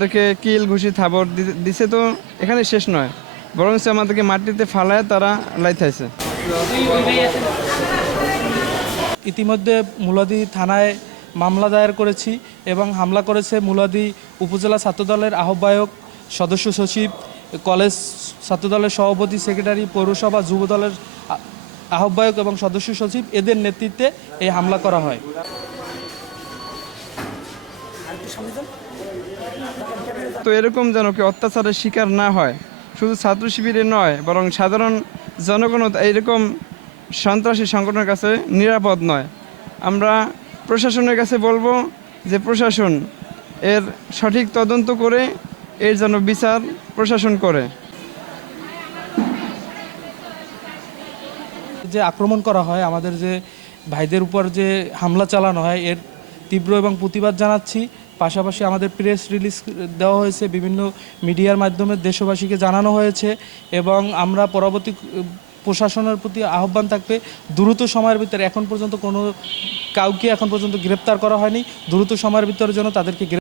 তাদেরকে কিল ঘুষি থাবর দিছে, তো এখানে শেষ নয়, বরং আমাদেরকে মাটিতে ফালায় তারা লাইথাইছে। ইতিমধ্যে মুলাদি থানায় মামলা দায়ের করেছি এবং হামলা করেছে মুলাদি উপজেলা ছাত্রদলের আহ্বায়ক, সদস্য সচিব, কলেজ ছাত্রদলের সভাপতি, সেক্রেটারি, পৌরসভা যুব দলের আহ্বায়ক এবং সদস্য সচিব, এদের নেতৃত্বে এই হামলা করা হয়। তো এরকম যেন কি অত্যাচারের শিকার না হয়, শুধু ছাত্র শিবিরে নয় বরং সাধারণ জনগণও এইরকম সন্ত্রাসী সংগঠনের কাছে নিরাপদ নয়। আমরা প্রশাসনের কাছে বলবো যে প্রশাসন এর সঠিক তদন্ত করে এর যেন বিচার প্রশাসন করে। যে আক্রমণ করা হয়, আমাদের যে ভাইদের উপর যে হামলা চালানো হয়, এর তীব্র এবং প্রতিবাদ জানাচ্ছি। পাশাপাশি আমাদের প্রেস রিলিজ দেওয়া হয়েছে, বিভিন্ন মিডিয়ার মাধ্যমে দেশবাসীকে জানানো হয়েছে এবং আমরা পরবর্তী প্রশাসনের প্রতি আহ্বান থাকবে দ্রুত সময়ের ভিতরে, এখন পর্যন্ত কাউকে এখন পর্যন্ত গ্রেপ্তার করা হয়নি, দ্রুত সময়ের ভিতরে যেন তাদেরকে